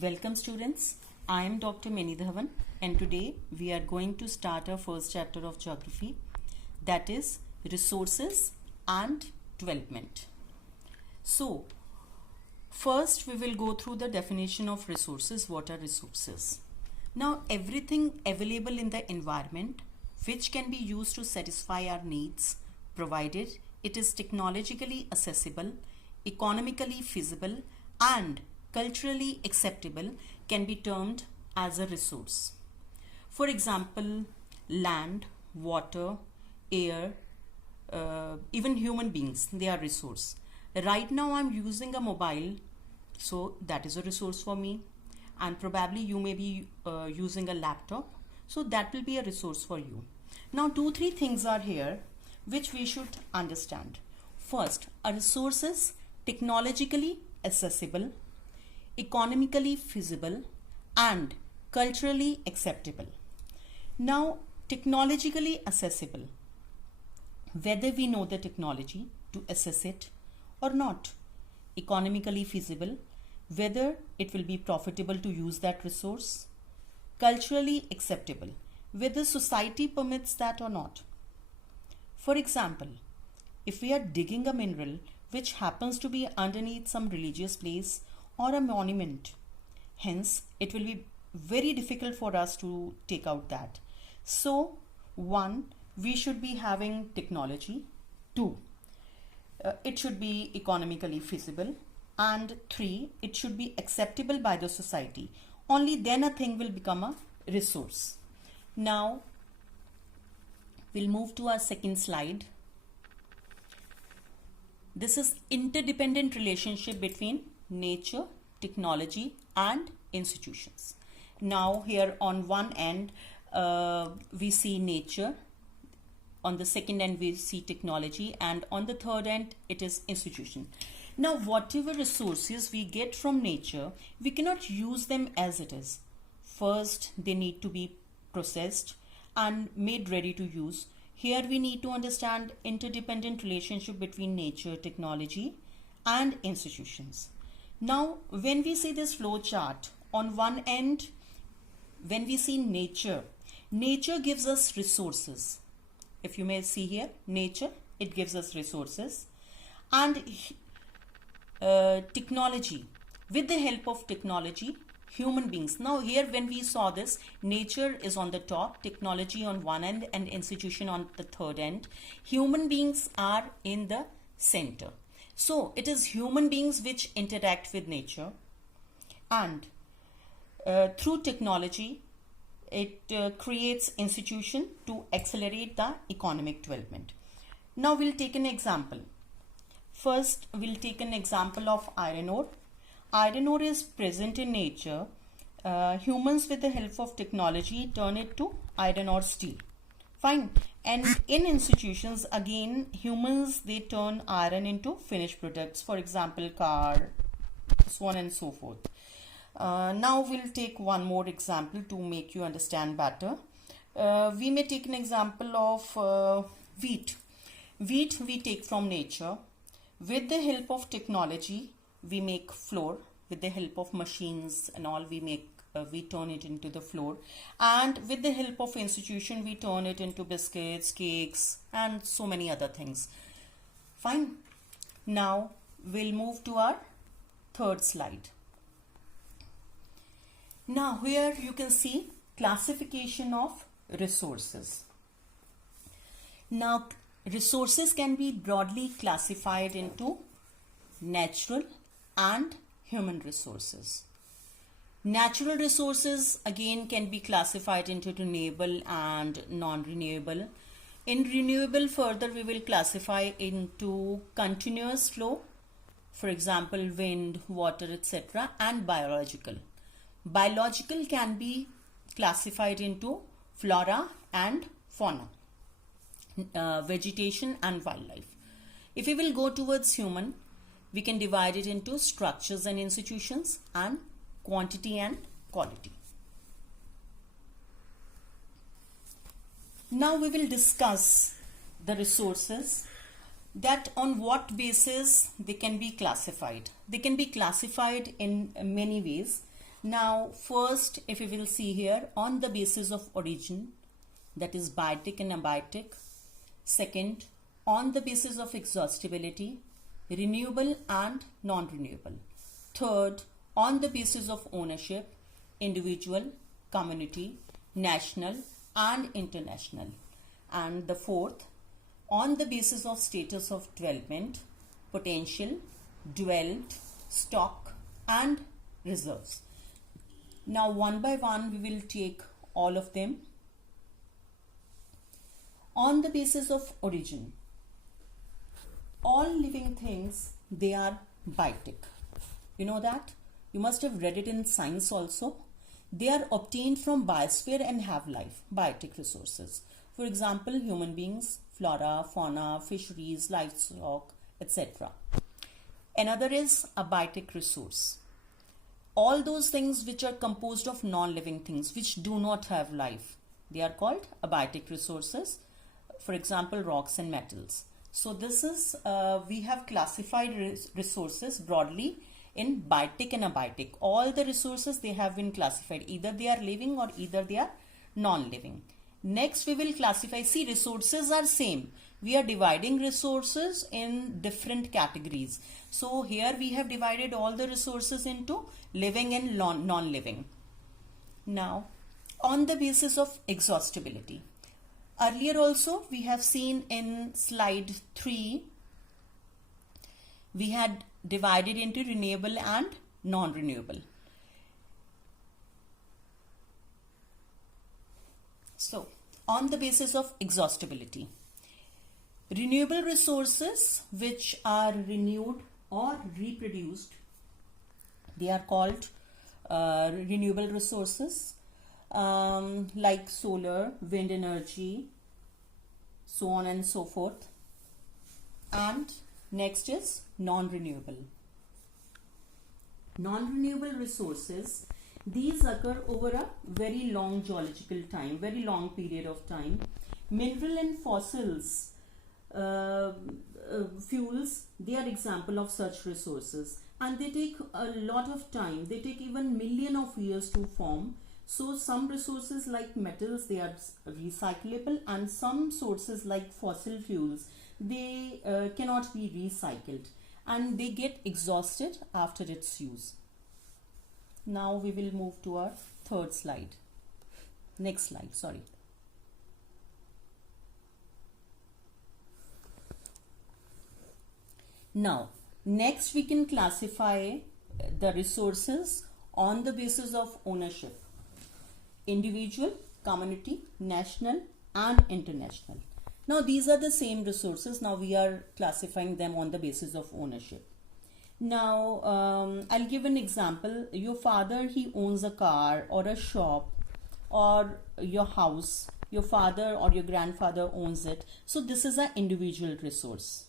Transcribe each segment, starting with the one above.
Welcome students, I am Dr. Meni Dhawan and today we are going to start our first chapter of geography, that is resources and development. So first we will go through the definition of resources. What are resources? Now everything available in the environment which can be used to satisfy our needs, provided it is technologically accessible, economically feasible and culturally acceptable, can be termed as a resource. For example, land, water, air, even human beings, they are resource. Right now I'm using a mobile, so that is a resource for me, and probably you may be using a laptop, so that will be a resource for you. Now 2-3 things are here which we should understand. First, a resource is technologically accessible, economically feasible and culturally acceptable. Now technologically accessible, whether we know the technology to access it or not. Economically feasible, whether it will be profitable to use that resource. Culturally acceptable, whether society permits that or not. For example, if we are digging a mineral which happens to be underneath some religious place or a monument, hence it will be very difficult for us to take out that. So 1, we should be having technology. 2, it should be economically feasible, and 3, it should be acceptable by the society. Only then a thing will become a resource. Now we'll move to our second slide. This is interdependent relationship between nature, technology and institutions. Now here on one end we see nature, on the second end we see technology, and on the third end it is institution. Now whatever resources we get from nature, we cannot use them as it is. First they need to be processed and made ready to use. Here we need to understand interdependent relationship between nature, technology and institutions. Now when we see this flow chart, on one end when we see nature, nature gives us resources. If you may see here, nature, it gives us resources, and technology, with the help of technology, human beings. Now here when we saw this, nature is on the top, technology on one end and institution on the third end. Human beings are in the center. So it is human beings which interact with nature, and through technology it creates institution to accelerate the economic development. Now we'll take an example. First we'll take an example of iron ore. Iron ore is present in nature. Humans with the help of technology turn it to iron ore steel. Fine. And in institutions, again, humans, they turn iron into finished products. For example, car, so on and so forth. Now we'll take one more example to make you understand better. We may take an example of wheat. Wheat we take from nature. With the help of technology, we make flour. With the help of machines and all, we turn it into the flour, and with the help of institution we turn it into biscuits, cakes and so many other things. Fine. Now we'll move to our third slide. Now here you can see classification of resources. Now resources can be broadly classified into natural and human resources. Natural resources again can be classified into renewable and non-renewable. In renewable, further we will classify into continuous flow, for example wind, water, etc., and biological. Biological can be classified into flora and fauna, vegetation and wildlife. If we will go towards human, we can divide it into structures and institutions and quantity and quality. Now we will discuss the resources, that on what basis they can be classified. They can be classified in many ways. Now first, if we will see here, on the basis of origin, that is biotic and abiotic. Second, on the basis of exhaustibility, renewable and non-renewable. Third, on the basis of ownership, individual, community, national and international. And the fourth, on the basis of status of development, potential, dwelt, stock and reserves. Now one by one we will take all of them. On the basis of origin, all living things, they are biotic. You know that? You must have read it in science also. They are obtained from biosphere and have life, biotic resources. For example, human beings, flora, fauna, fisheries, livestock, etc. Another is abiotic resource. All those things which are composed of non-living things, which do not have life, they are called abiotic resources. For example, rocks and metals. So this is, we have classified resources broadly in biotic and abiotic. All the resources, they have been classified. Either they are living or either they are non-living. Next we will classify, see, resources are same. We are dividing resources in different categories. So here we have divided all the resources into living and non-living. Now, on the basis of exhaustibility. Earlier also we have seen in slide 3, we had divided into renewable and non-renewable. So, on the basis of exhaustibility, renewable resources which are renewed or reproduced, they are called renewable resources, like solar, wind energy, so on and so forth. And next is non-renewable. Non-renewable resources, these occur over a very long geological time, very long period of time. Mineral and fossils, fuels, they are example of such resources, and they take a lot of time. They take even million of years to form. So some resources like metals, they are recyclable, and some sources like fossil fuels, they cannot be recycled and they get exhausted after its use. Now we will move to our third slide. Next slide, sorry. Now, next we can classify the resources on the basis of ownership. Individual, community, national and international. Now these are the same resources. Now we are classifying them on the basis of ownership. Now I'll give an example. Your father, he owns a car or a shop or your house. Your father or your grandfather owns it. So this is an individual resource.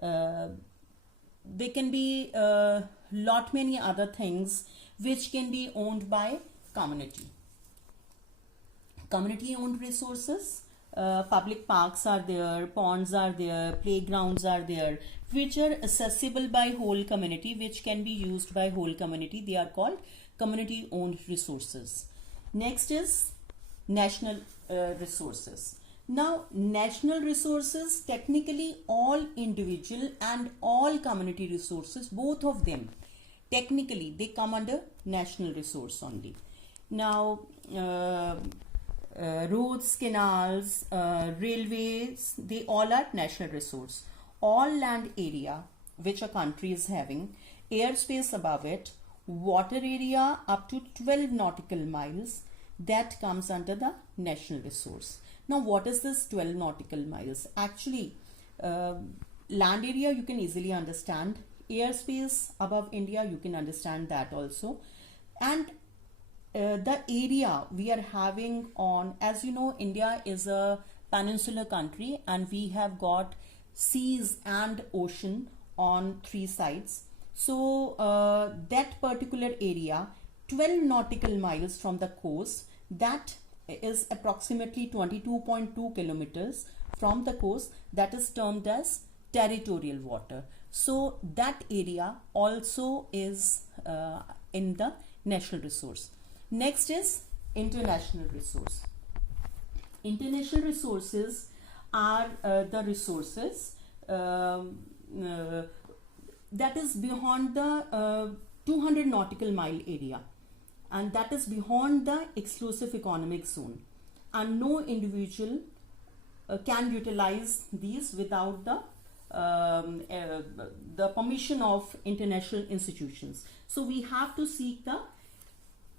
There can be lot many other things which can be owned by community. Community owned resources, public parks are there, ponds are there, playgrounds are there, which are accessible by whole community, which can be used by whole community. They are called community owned resources. Next is national resources. Now national resources, technically all individual and all community resources, both of them, technically they come under national resource only. Now roads, canals, railways, they all are national resource. All land area which a country is having, airspace above it, water area up to 12 nautical miles, that comes under the national resource. Now what is this 12 nautical miles? Actually, land area you can easily understand. Airspace above India, you can understand that also. And the area we are having on, as you know, India is a peninsular country and we have got seas and ocean on 3 sides. So that particular area, 12 nautical miles from the coast, that is approximately 22.2 kilometers from the coast, that is termed as territorial water. So that area also is in the national resource. Next is international resource. International resources are the resources that is beyond the 200 nautical mile area, and that is beyond the exclusive economic zone, and no individual can utilize these without the permission of international institutions. So we have to seek the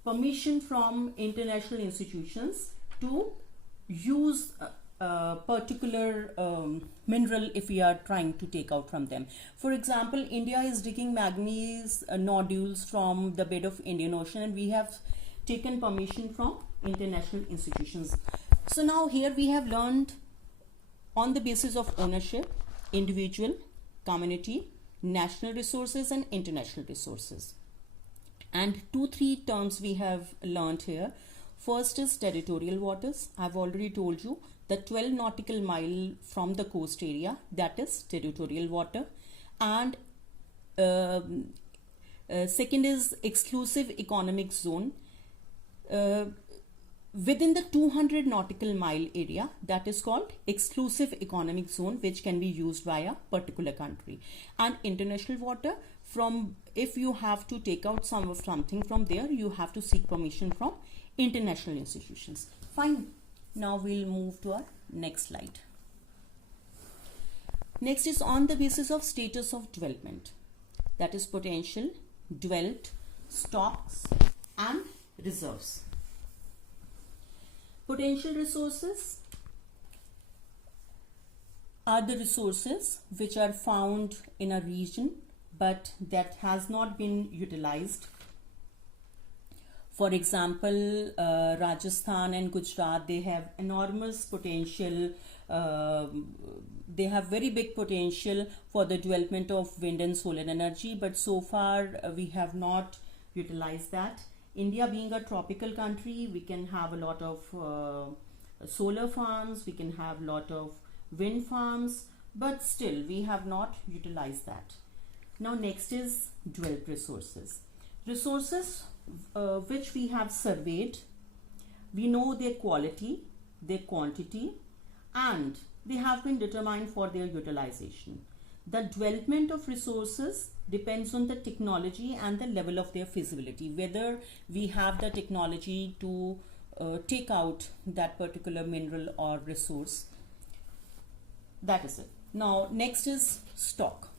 permission from international institutions to use a particular mineral if we are trying to take out from them. For example, India is digging manganese nodules from the bed of Indian Ocean, and we have taken permission from international institutions. So now here we have learned on the basis of ownership, individual, community, national resources and international resources. And 2-3 terms we have learned here. First is territorial waters. I've already told you the 12 nautical mile from the coast area, that is territorial water. And second is exclusive economic zone. Within the 200 nautical mile area, that is called exclusive economic zone, which can be used by a particular country. And international water, from if you have to take out something from there, you have to seek permission from international institutions. Fine. Now we'll move to our next slide. Next is on the basis of status of development, that is potential, dwelt, stocks and reserves. Potential resources are the resources which are found in a region but that has not been utilized. For example, Rajasthan and Gujarat, they have enormous potential. They have very big potential for the development of wind and solar energy, but so far we have not utilized that. India being a tropical country, we can have a lot of solar farms, we can have a lot of wind farms, but still we have not utilized that. Now next is dwelt resources. Resources which we have surveyed, we know their quality, their quantity, and they have been determined for their utilization. The development of resources depends on the technology and the level of their feasibility, whether we have the technology to take out that particular mineral or resource. That is it. Now next is stock.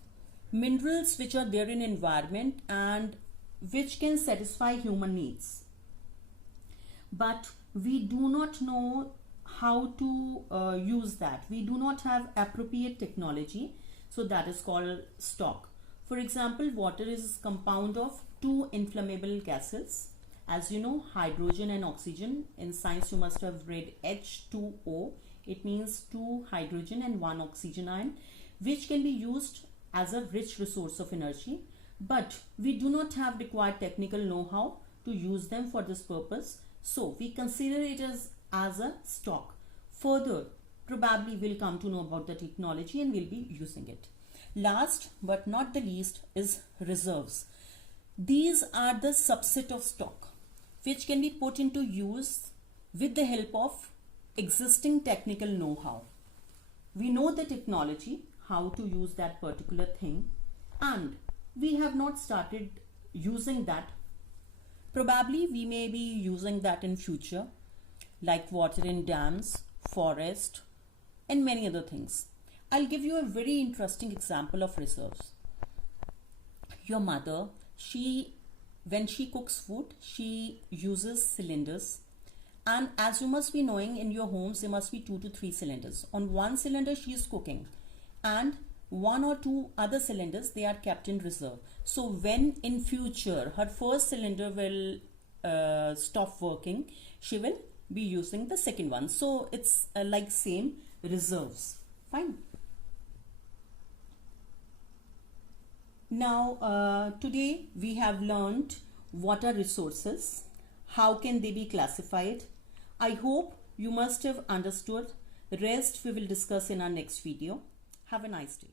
Minerals which are there in environment and which can satisfy human needs, but we do not know how to use that. We do not have appropriate technology, so that is called stock. For example, water is a compound of 2 inflammable gases, as you know, hydrogen and oxygen. In science you must have read H2O. It means 2 hydrogen and 1 oxygen ion, which can be used as a rich resource of energy, but we do not have required technical know-how to use them for this purpose, so we consider it as a stock. Further, probably we'll come to know about the technology and we'll be using it. Last but not the least is reserves. These are the subset of stock which can be put into use with the help of existing technical know-how. We know the technology, how to use that particular thing, and we have not started using that. Probably we may be using that in future, like water in dams, forest, and many other things. I'll give you a very interesting example of reserves. Your mother, when she cooks food, she uses cylinders, and as you must be knowing, in your homes there must be 2 to 3 cylinders. On one cylinder she is cooking, and 1 or 2 other cylinders, they are kept in reserve. So when in future her first cylinder will stop working, she will be using the second one. So it's like same reserves. Fine. Now today we have learned what are resources, how can they be classified. I hope you must have understood. Rest we will discuss in our next video. Have a nice day.